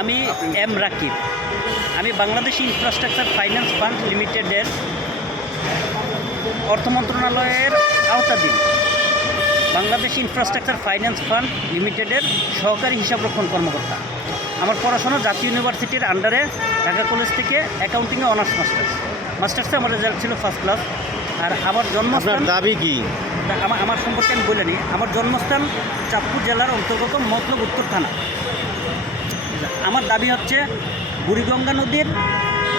আমি এম রাকিব। আমি Bangladesh infrastructure finance fund লিমিটেডের অর্থ মন্ত্রণালয়ের আওতাধীন বাংলাদেশ ইনফ্রাস্ট্রাকচার ফাইন্যান্স ফান্ড লিমিটেডের সহকারী হিসাবরক্ষণ কর্মকর্তা। আমার পড়াশোনা জাতীয় ইউনিভার্সিটির আন্ডারে ঢাকা কলেজ থেকে অ্যাকাউন্টিংয়ে অনার্স মাস্টার্স মাস্টার্সে আমার রেজাল্ট ছিল ফার্স্ট ক্লাস আর আমার জন্মস্থান দাবি কি? আমার আমার সম্পর্কে আমি বলে নিই। আমার জন্মস্থান চাঁদপুর জেলার অন্তর্গত মতলব উত্তর থানা। আমার দাবি হচ্ছে বুড়িগঙ্গা নদীর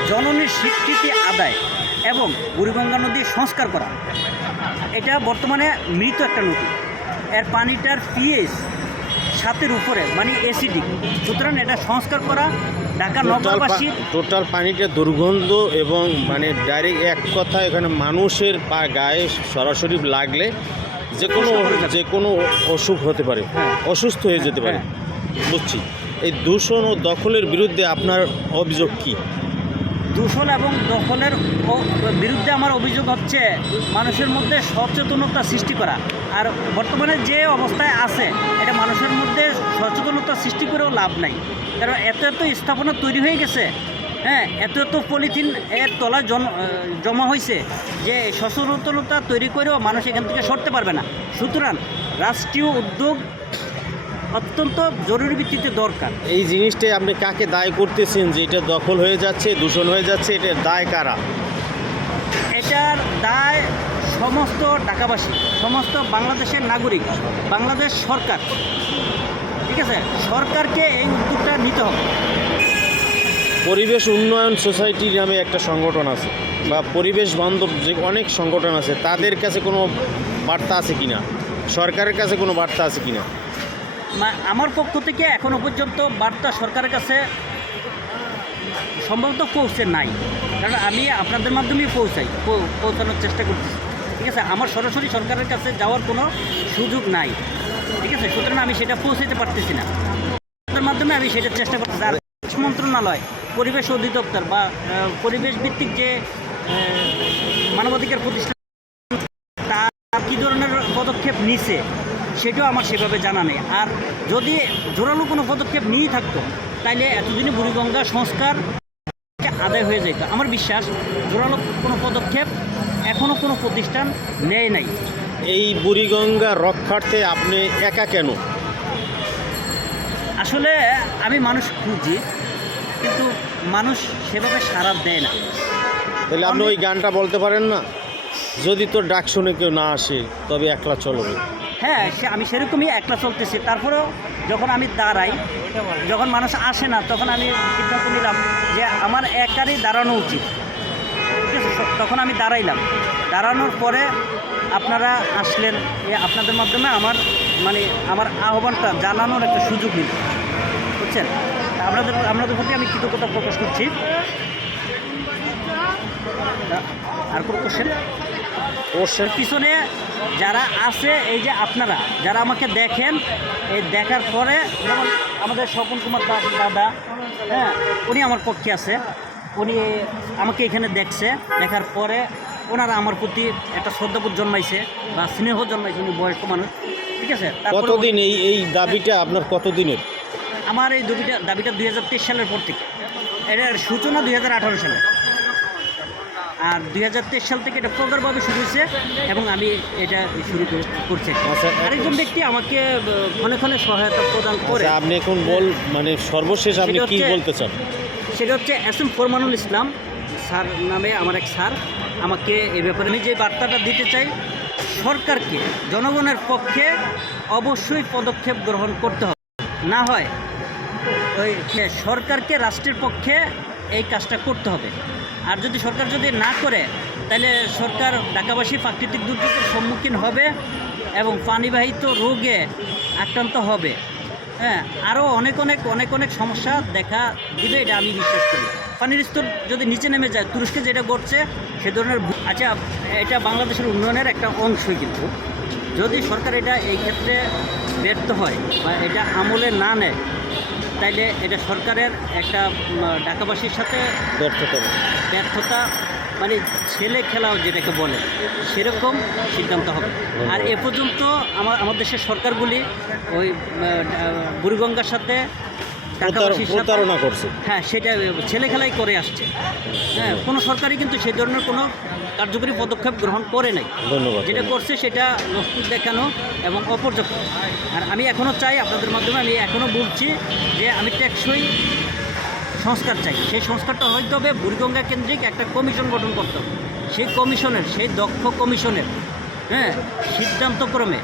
জননীর স্বীকৃতি আদায় এবং বুড়িগঙ্গা নদী সংস্কার করা এটা বর্তমানে মৃত একটা নদী এর পানিটার পিএস সাতের উপরে মানে এসিডিক সুতরাং এটা সংস্কার করা ঢাকা নগরবাসী টোটাল পানিটা দুর্গন্ধ এবং মানে ডাইরেক্ট এক কথা এখানে মানুষের পা গায়ে সরাসরি লাগলে যে কোনো। যে কোনো অসুখ হতে পারে হ্যাঁ। অসুস্থ হয়ে যেতে পারে হ্যাঁ। বুঝছি এই দূষণ ও দখলের বিরুদ্ধে আপনার অভিযোগ কি? দূষণ এবং দখলের বিরুদ্ধে আমার অভিযোগ হচ্ছে মানুষের মধ্যে সচেতনতা সৃষ্টি করা। আর বর্তমানে যে অবস্থায় আছে, এটা মানুষের মধ্যে সচেতনতা সৃষ্টি করেও লাভ নাই। কারণ এত এত স্থাপনা তৈরি হয়ে গেছে হ্যাঁ এত এত পলিথিন এর তলায় জন- জমা হয়েছে যে সচেতনতা তৈরি করেও মানুষ এখান থেকে সরতে পারবে না। সুতরাং রাষ্ট্রীয় উদ্যোগ অত্যন্ত জরুরি ভিত্তিতে দরকার। এই জিনিসটাই আপনি কাকে দায় করতেছেন যে এটা দখল হয়ে যাচ্ছে দূষণ হয়ে যাচ্ছে এটার দায় কারা? এটার দায় সমস্ত ঢাকাবাসী সমস্ত বাংলাদেশের নাগরিক বাংলাদেশ সরকার। ঠিক আছে? সরকারকে এই উদ্যোগটা নিতে হবে। পরিবেশ উন্নয়ন সোসাইটি নামে একটা সংগঠন আছে বা পরিবেশ বান্ধব যে অনেক সংগঠন আছে তাদের কাছে কোনো বার্তা আছে কিনা? সরকারের কাছে কোনো বার্তা আছে কিনা? আমার পক্ষ থেকে এখনও পর্যন্ত বার্তা সরকারের কাছে সম্ভবত পৌঁছে নাই। কারণ আমি আপনাদের মাধ্যমেই পৌঁছাই পৌঁছানোর চেষ্টা করছি। ঠিক আছে? আমার সরাসরি সরকারের কাছে যাওয়ার কোনো সুযোগ নাই। ঠিক আছে? সুতরাং আমি সেটা পৌঁছাতে পারতেছি না। আপনাদের মাধ্যমে আমি সেটার চেষ্টা করতেছি। আর মন্ত্রণালয়, পরিবেশ অধিদপ্তর বা পরিবেশ ভিত্তিক যে মানবাধিকার প্রতিষ্ঠান, তারা কী ধরনের পদক্ষেপ নিছে? সেটাও আমার সেভাবে জানা নেই। আর যদি জোরালো কোনো পদক্ষেপ নিয়েই থাকতো তাইলে এতদিনে বুড়িগঙ্গা সংস্কার আদায় হয়ে যেত। আমার বিশ্বাস জোরালো কোনো পদক্ষেপ এখনও কোনো প্রতিষ্ঠান নেয় নাই। এই বুড়িগঙ্গা রক্ষার্থে আপনি একা কেন? আসলে আমি মানুষ খুঁজি কিন্তু মানুষ সেভাবে সাড়া দেয় না। তাহলে আপনি ওই গানটা বলতে পারেন না? যদি তোর ডাক শুনে কেউ না আসে তবে একলা চলবে। হ্যাঁ সে আমি সেরকমই একলা চলতেছি। তারপরেও যখন আমি দাঁড়াই, যখন মানুষ আসে না, তখন আমি সিদ্ধান্ত নিলাম যে আমার একারই দাঁড়ানো উচিত। ঠিক আছে তখন আমি দাঁড়াইলাম। দাঁড়ানোর পরে আপনারা আসলেন এ আপনাদের মাধ্যমে আমার মানে আমার আহ্বানটা জানানোর একটা সুযোগ নিল। বুঝছেন? আপনাদের আপনাদের প্রতি আমি কৃতজ্ঞতা প্রকাশ করছি। আর কোনো কোশ্চেন অবশ্যই। পিছনে যারা আছে এই যে আপনারা যারা আমাকে দেখেন এই দেখার পরে যেমন আমাদের স্বপন কুমার দাস দাদা হ্যাঁ উনি আমার পক্ষে আছে। উনি আমাকে এখানে দেখছে দেখার পরে ওনারা আমার প্রতি একটা শ্রদ্ধাবোধ জন্মাইছে বা স্নেহ জন্মাইছে উনি বয়স্ক মানুষ ঠিক আছে? কতদিন এই এই দাবিটা আপনার কতদিনের? আমার এই দাবিটা দাবিটা দুই হাজার তেইশ সালের পর থেকে। এটার সূচনা দুই হাজার আঠারো সালে। আর দুই হাজার তেইশ সাল থেকে এটা প্রগারভাবে শুরু হয়েছে এবং আমি এটা শুরু করে- করছি। আচ্ছা, আরেকজন ব্যক্তি আমাকে আহ, ক্ষণে ক্ষণে সহায়তা প্রদান করে। আচ্ছা আপনি এখন বল মানে সর্বশেষ আপনি সেটা কি হচ্ছে- বলতে চান? সেটা হচ্ছে S M Farmanul Islam sir নামে আমার এক স্যার। আমাকে এ ব্যাপারে আমি যে বার্তাটা দিতে চাই সরকারকে জনগণের পক্ষে অবশ্যই পদক্ষেপ গ্রহণ করতে হবে। না হয় ওই সরকারকে, রাষ্ট্রের পক্ষে এই কাজটা করতে হবে। আর যদি সরকার যদি না করে, তাহলে সরকার ঢাকাবাসী প্রাকৃতিক দুর্যোগের সম্মুখীন হবে এবং পানিবাহিত রোগে আক্রান্ত হবে। হ্যাঁ আরও অনেক অনেক অনেক অনেক সমস্যা দেখা দিবে, এটা আমি বিশ্বাস করি। পানির স্তর যদি নিচে নেমে যায়, তুরস্কে যেটা ঘটছে, সে ধরনের আচ্ছা এটা বাংলাদেশের উন্নয়নের একটা অংশই কিন্তু। যদি সরকার এটা এই ক্ষেত্রে ব্যর্থ হয় বা এটা আমলে না নেয় তাইলে এটা সরকারের একটা ঢাকাবাসীর সাথে ব্যর্থতা। ব্যর্থতা মানে ছেলে খেলাও যেটাকে বলে সেরকম সিদ্ধান্ত হবে। আর এ পর্যন্ত আমার আমার দেশের সরকারগুলি ওই বুড়িগঙ্গার সাথে- প্রতারণা করছে। হ্যাঁ সেটা ছেলে খেলাই করে আসছে। হ্যাঁ কোনো সরকারই কিন্তু সেই ধরনের কোনো কার্যকরী পদক্ষেপ গ্রহণ করে নাই। ধন্যবাদ। যেটা করছে সেটা নস্তুক দেখানো এবং অপর্যাপ্ত। আর আমি এখনও চাই আপনাদের মাধ্যমে আমি এখনও বলছি যে আমি টেকসই সংস্কার চাই। সেই সংস্কারটা হইতে হবে বুড়িগঙ্গা কেন্দ্রিক একটা কমিশন গঠন করতে হবে। সেই কমিশনের সেই দক্ষ কমিশনের হ্যাঁ সিদ্ধান্তক্রমে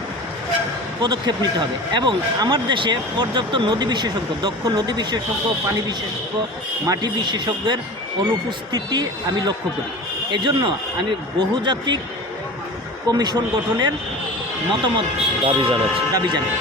পদক্ষেপ নিতে হবে। এবং আমার দেশে পর্যাপ্ত নদী বিশেষজ্ঞ দক্ষ নদী বিশেষজ্ঞ পানি বিশেষজ্ঞ মাটি বিশেষজ্ঞের অনুপস্থিতি আমি লক্ষ্য করি। এজন্য আমি বহুজাতিক কমিশন গঠনের মতামত দাবি জানাচ্ছি। দাবি জানাই।